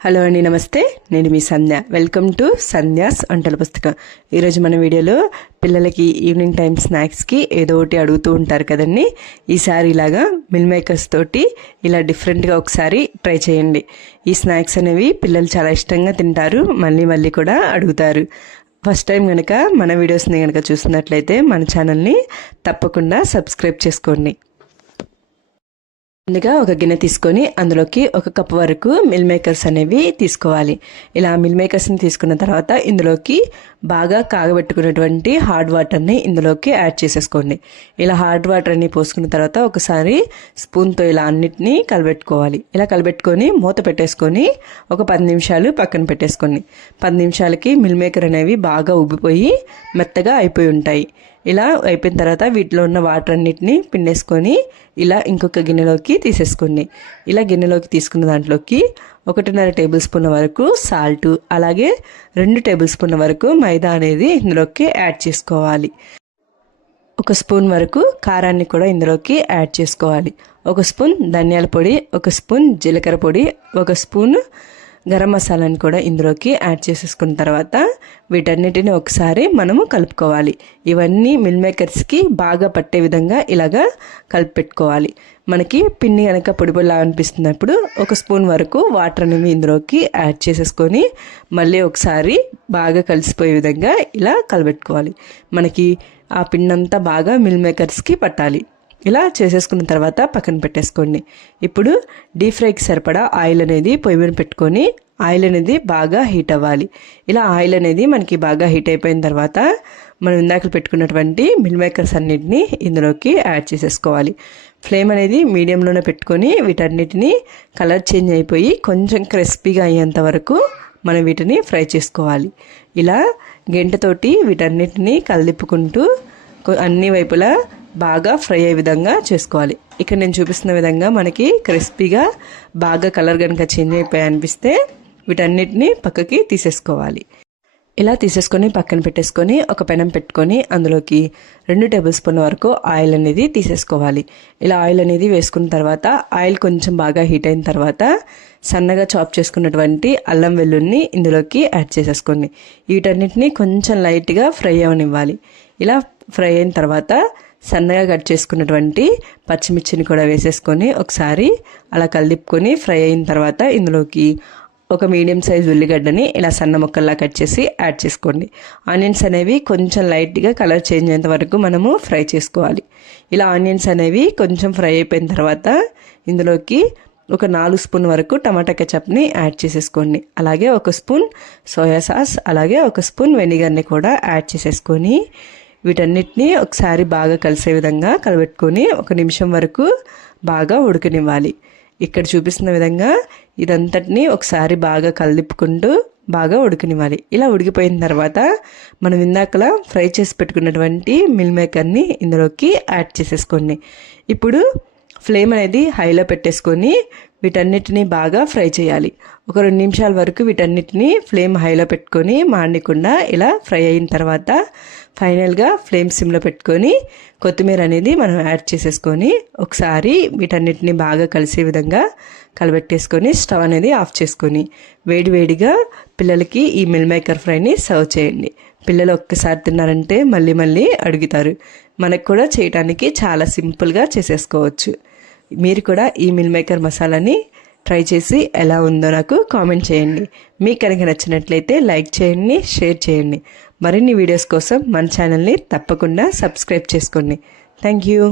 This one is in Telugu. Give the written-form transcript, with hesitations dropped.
హలో అండి, నమస్తే. నేను మీ సంధ్య. వెల్కమ్ టు సంధ్యాస్ వంటల పుస్తకం. ఈరోజు మన వీడియోలో పిల్లలకి ఈవినింగ్ టైం స్నాక్స్కి ఏదో ఒకటి అడుగుతూ ఉంటారు కదండి. ఈసారి ఇలాగా మిల్ మేకర్స్ తోటి ఇలా డిఫరెంట్గా ఒకసారి ట్రై చేయండి. ఈ స్నాక్స్ అనేవి పిల్లలు చాలా ఇష్టంగా తింటారు, మళ్ళీ మళ్ళీ కూడా అడుగుతారు. ఫస్ట్ టైం కనుక మన వీడియోస్ని కనుక చూసినట్లయితే మన ఛానల్ని తప్పకుండా సబ్స్క్రైబ్ చేసుకోండి. ముందుగా ఒక గిన్నె తీసుకొని అందులోకి 1 కప్ వరకు మిల్ మేకర్స్ అనేవి తీసుకోవాలి. ఇలా మిల్ మేకర్స్ని తీసుకున్న తర్వాత ఇందులోకి బాగా కాగబెట్టుకున్నటువంటి హార్డ్ వాటర్ని ఇందులోకి యాడ్ చేసేసుకోండి. ఇలా హార్డ్ వాటర్ని పోసుకున్న తర్వాత ఒకసారి స్పూన్తో ఇలా అన్నిటినీ కలబెట్టుకోవాలి. ఇలా కలబెట్టుకొని మూత పెట్టేసుకొని ఒక 10 నిమిషాలు పక్కన పెట్టేసుకోండి. 10 నిమిషాలకి మిల్ మేకర్ అనేవి బాగా ఉబ్బిపోయి మెత్తగా అయిపోయి ఉంటాయి. ఇలా అయిపోయిన తర్వాత వీటిలో ఉన్న వాటర్ అన్నిటిని పిండేసుకొని ఇలా ఇంకొక గిన్నెలోకి తీసేసుకోండి. ఇలా గిన్నెలోకి తీసుకున్న దాంట్లోకి 1.5 టేబుల్ స్పూన్ల వరకు సాల్ట్, అలాగే 2 టేబుల్ స్పూన్ల వరకు మైదా అనేది ఇందులోకి యాడ్ చేసుకోవాలి. 1 స్పూన్ వరకు కారాన్ని కూడా ఇందులోకి యాడ్ చేసుకోవాలి. 1 స్పూన్ ధనియాల పొడి, 1 స్పూన్ జీలకర్ర పొడి, 1 స్పూన్ గరం మసాలాని కూడా ఇందులోకి యాడ్ చేసేసుకున్న తర్వాత వీటన్నిటిని ఒకసారి మనము కలుపుకోవాలి. ఇవన్నీ మిల్ మేకర్స్కి బాగా పట్టే విధంగా ఇలాగా కలిపి పెట్టుకోవాలి. మనకి పిండి కనుక పొడి పొడిలా అనిపిస్తున్నప్పుడు 1 స్పూన్ వరకు వాటర్ అనేవి ఇందులోకి యాడ్ చేసేసుకొని మళ్ళీ ఒకసారి బాగా కలిసిపోయే విధంగా ఇలా కలబెట్టుకోవాలి. మనకి ఆ పిండి అంతా బాగా మిల్ మేకర్స్కి పట్టాలి. ఇలా చేసేసుకున్న తర్వాత పక్కన పెట్టేసుకోండి. ఇప్పుడు డీప్ ఫ్రైకి సరిపడా ఆయిల్ అనేది పొయ్యి మీద పెట్టుకొని ఆయిల్ అనేది బాగా హీట్ అవ్వాలి. ఇలా ఆయిల్ అనేది మనకి బాగా హీట్ అయిపోయిన తర్వాత మనం ఇందాక పెట్టుకున్నటువంటి మిల్ మేకర్స్ అన్నిటిని ఇందులోకి యాడ్ చేసేసుకోవాలి. ఫ్లేమ్ అనేది మీడియంలోనే పెట్టుకొని వీటన్నిటిని కలర్ చేంజ్ అయిపోయి కొంచెం క్రిస్పీగా అయ్యేంత వరకు మనం వీటిని ఫ్రై చేసుకోవాలి. ఇలా గెంటతోటి వీటన్నిటిని కలిదిప్పుకుంటూ అన్ని వైపులా బాగా ఫ్రై అయ్యే విధంగా చేసుకోవాలి. ఇక్కడ నేను చూపిస్తున్న విధంగా మనకి క్రిస్పీగా బాగా కలర్ కనుక చేంజ్ అయిపోయి అనిపిస్తే వీటన్నిటిని పక్కకి తీసేసుకోవాలి. ఇలా తీసేసుకొని పక్కన పెట్టేసుకొని ఒక పెనం పెట్టుకొని అందులోకి 2 టేబుల్ స్పూన్ల వరకు ఆయిల్ అనేది తీసేసుకోవాలి. ఇలా ఆయిల్ అనేది వేసుకున్న తర్వాత ఆయిల్ కొంచెం బాగా హీట్ అయిన తర్వాత సన్నగా చాప్ చేసుకున్నటువంటి అల్లం వెల్లుల్ని ఇందులోకి యాడ్ చేసేసుకోండి. వీటన్నిటిని కొంచెం లైట్గా ఫ్రై అవనివ్వాలి. ఇలా ఫ్రై అయిన తర్వాత సన్నగా కట్ చేసుకున్నటువంటి పచ్చిమిర్చిని కూడా వేసేసుకొని ఒకసారి అలా కలిపుకొని ఫ్రై అయిన తర్వాత ఇందులోకి ఒక మీడియం సైజ్ ఉల్లిగడ్డని ఇలా సన్న ముక్కల్లా కట్ చేసి యాడ్ చేసుకోండి. ఆనియన్స్ అనేవి కొంచెం లైట్గా కలర్ చేంజ్ అయ్యేంత వరకు మనము ఫ్రై చేసుకోవాలి. ఇలా ఆనియన్స్ అనేవి కొంచెం ఫ్రై అయిపోయిన తర్వాత ఇందులోకి ఒక 4 స్పూన్ వరకు టమాటా కెచప్ని యాడ్ చేసేసుకోండి. అలాగే 1 స్పూన్ సోయా సాస్, అలాగే 1 స్పూన్ వెనిగర్ని కూడా యాడ్ చేసేసుకొని వీటన్నిటిని ఒకసారి బాగా కలిసే విధంగా కలబెట్టుకొని 1 నిమిషం వరకు బాగా ఉడకనివ్వాలి. ఇక్కడ చూపిస్తున్న విధంగా ఇదంతటిని ఒకసారి బాగా కలిపుకుంటూ బాగా ఉడకనివ్వాలి. ఇలా ఉడికిపోయిన తర్వాత మనం ఇందాకలా ఫ్రై చేసి పెట్టుకున్నటువంటి మిల్ మేకర్ని ఇందులోకి యాడ్ చేసేసుకోండి. ఇప్పుడు ఫ్లేమ్ అనేది హైలో పెట్టేసుకొని వీటన్నిటిని బాగా ఫ్రై చేయాలి. ఒక 2 నిమిషాల వరకు వీటన్నిటిని ఫ్లేమ్ హైలో పెట్టుకొని మాడకుండా ఇలా ఫ్రై అయిన తర్వాత ఫైనల్గా ఫ్లేమ్ సిమ్లో పెట్టుకొని కొత్తిమీర అనేది మనం యాడ్ చేసేసుకొని ఒకసారి వీటన్నిటిని బాగా కలిసే విధంగా కలబెట్టేసుకొని స్టవ్ అనేది ఆఫ్ చేసుకొని వేడివేడిగా పిల్లలకి ఈ మిల్ మేకర్ ఫ్రైని సర్వ్ చేయండి. పిల్లలు ఒక్కసారి తిన్నారంటే మళ్ళీ మళ్ళీ అడుగుతారు. మనకు కూడా చేయడానికి చాలా సింపుల్గా చేసేసుకోవచ్చు. మీరు కూడా ఈ మిల్ మేకర్ మసాలాని ట్రై చేసి ఎలా ఉందో నాకు కామెంట్ చేయండి. మీకు కనుక నచ్చినట్లయితే లైక్ చేయండి, షేర్ చేయండి. మరిన్ని వీడియోస్ కోసం మన ఛానల్ని తప్పకుండా సబ్స్క్రైబ్ చేసుకోండి. Thank you.